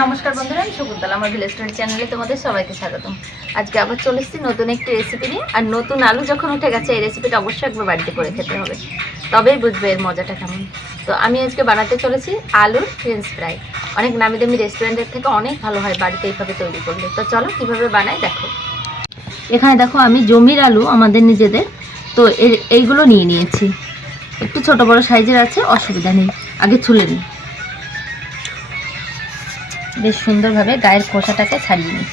নমস্কার বন্ধুরা, আমি শকুন্তলা আমার স্টোরি চ্যানেলে তোমাদের সবাইকে স্বাগতম। আজকে আবার চলে এসেছি নতুন একটি রেসিপি নিয়ে। আর নতুন আলু যখন উঠে গেছে, এই রেসিপিটা অবশ্যই একবার বাড়িতে করে খেতে হবে। তবেই বুঝবে এর মজাটা কেমন। তো আমি আজকে বানাতে চলেছি আলুর ফ্রেঞ্চ ফ্রাই অনেক নামি দামি রেস্টুরেন্টের থেকে অনেক ভালো হয় বাড়িতে এইভাবে তৈরি করলে। তো চলো, কীভাবে বানাই দেখো। এখানে দেখো, আমি জমির আলু আমাদের নিজেদের। তো এইগুলো নিয়ে নিয়েছি। একটু ছোট বড় সাইজের আছে, অসুবিধা নেই। আগে ছুলে নিই। বেশ সুন্দরভাবে গায়ের খোসাটাকে ছাড়িয়ে নিই।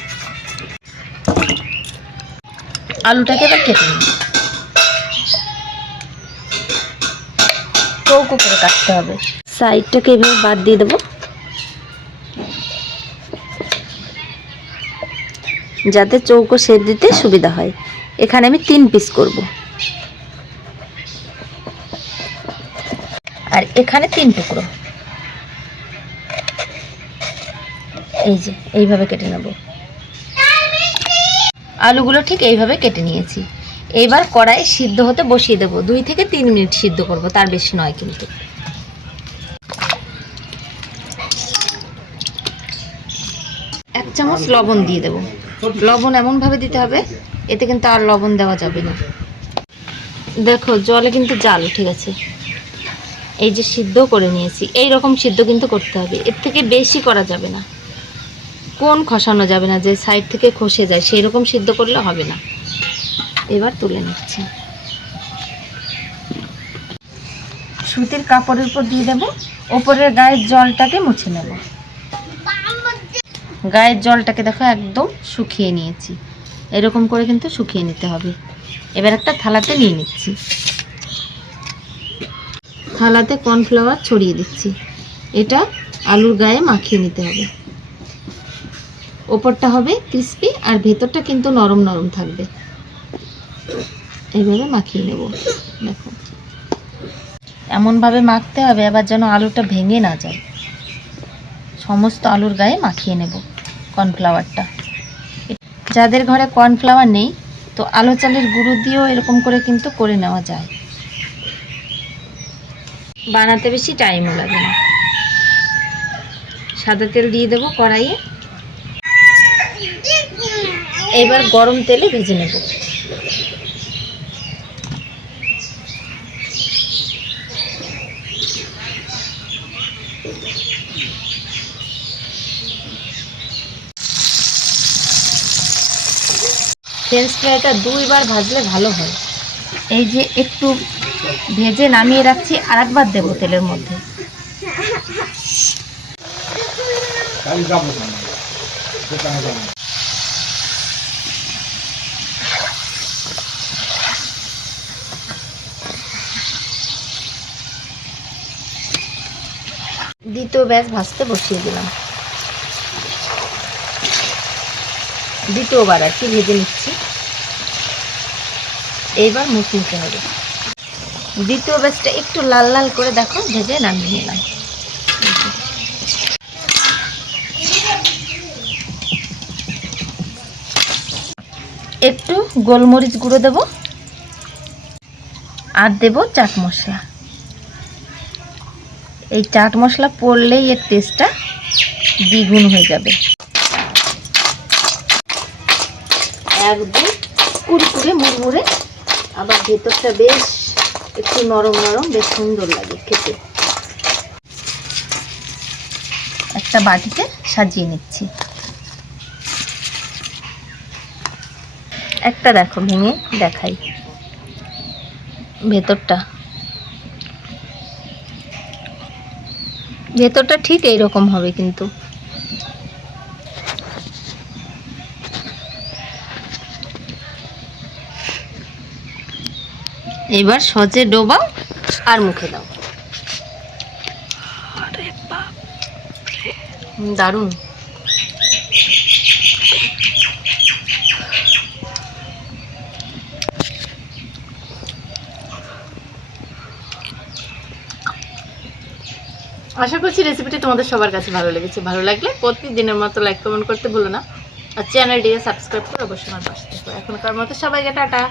আলুটাকে এবার কেটে নিই। চৌকো করে কাটতে হবে। সাইডটাকে এভাবে বাদ দিয়ে দেবো। যাতে চৌকো শেপ দিতে সুবিধা হয়। এখানে আমি তিন পিস করব। আর এখানে তিন টুকরো। এই যে, এইভাবে কেটে নেব। আলুগুলো ঠিক এইভাবে কেটে নিয়েছি। এইবার কড়াই সিদ্ধ হতে বসিয়ে দেবো। দুই থেকে তিন মিনিট সিদ্ধ করব, তার বেশি নয় কিন্তু। এক চামচ লবণ দিয়ে দেবো। লবণ এমনভাবে দিতে হবে, এতে কিন্তু আর লবণ দেওয়া যাবে না। দেখো, জলে কিন্তু জাল উঠে গেছে এই যে সিদ্ধ করে নিয়েছি এই রকম সিদ্ধ কিন্তু করতে হবে। এর থেকে বেশি করা যাবে না। কোন খসানো যাবে না, যে সাইড থেকে খসে যায় সেই রকম সিদ্ধ করলে হবে না। এবার তুলে নিচ্ছি। সুতির কাপড়ের উপর দিয়ে দেবো। ওপরের গায়ের জলটাকে মুছে নেব। গায়ের জলটাকে দেখো একদম শুকিয়ে নিয়েছি। এরকম করে কিন্তু শুকিয়ে নিতে হবে। এবার একটা থালাতে নিয়ে নিচ্ছি। থালাতে কর্নফ্লাওয়ার ছড়িয়ে দিচ্ছি। এটা আলুর গায়ে মাখিয়ে নিতে হবে। ওপরটা হবে ক্রিস্পি আর ভেতরটা কিন্তু নরম নরম থাকবে। এইভাবে মাখিয়ে নেব, দেখো। এমনভাবে মাখতে হবে আবার যেন আলুটা ভেঙে না যায়। সমস্ত আলুর গায়ে মাখিয়ে নেব কর্নফ্লাওয়ারটা। যাদের ঘরে কর্নফ্লাওয়ার নেই, তো আলো চালের গুঁড়ো দিয়েও এরকম করে কিন্তু করে নেওয়া যায়। বানাতে বেশি টাইমও লাগে না। সাদা তেল দিয়ে দেবো কড়াইয়ে। এবার গরম তেলে ভেজে নেব। ফ্রেঞ্চ ফ্রাইটা দুইবার ভাজলে ভালো হয়। এই যে একটু ভেজে নামিয়ে রাখছি আর একবার দেবো তেলের মধ্যে। দ্বিতীয় ব্যাচ ভাজতে বসিয়ে দিলাম। দ্বিতীয়বার আর কি ভেজে নিচ্ছি। এইবার নিতে হবে দ্বিতীয় ব্যাচটা একটু লাল লাল করে দেখো, ভেজে নামিয়ে নিলাম। একটু গোলমরিচ গুঁড়ো দেব। আর দেব চাট মশলা। এই চাট মশলা পড়লেই এর টেস্টটা দ্বিগুণ হয়ে যাবে। একদম কুড়কুড়ে মুড়মুড়ে। আবার ভেতরটা বেশ একটু নরম নরম বেশ সুন্দর লাগে খেতে। একটা বাটিতে সাজিয়ে নিচ্ছি। একটা দেখো ভেঙে দেখাই। ভেতরটা ভেতরটা ঠিক এইরকম হবে কিন্তু। এবার সজে ডোবাও আর মুখে দাও। দারুণ। আশা করছি রেসিপিটি তোমাদের সবার কাছে ভালো লেগেছে। ভালো লাগলে প্রতিদিনের মতো লাইক কমেন্ট করতে ভুলো না। আর চ্যানেলটিকে সাবস্ক্রাইব করে অবশ্যই আমার পাশে থাকো। এখনকার মতো সবাইকে টাটা।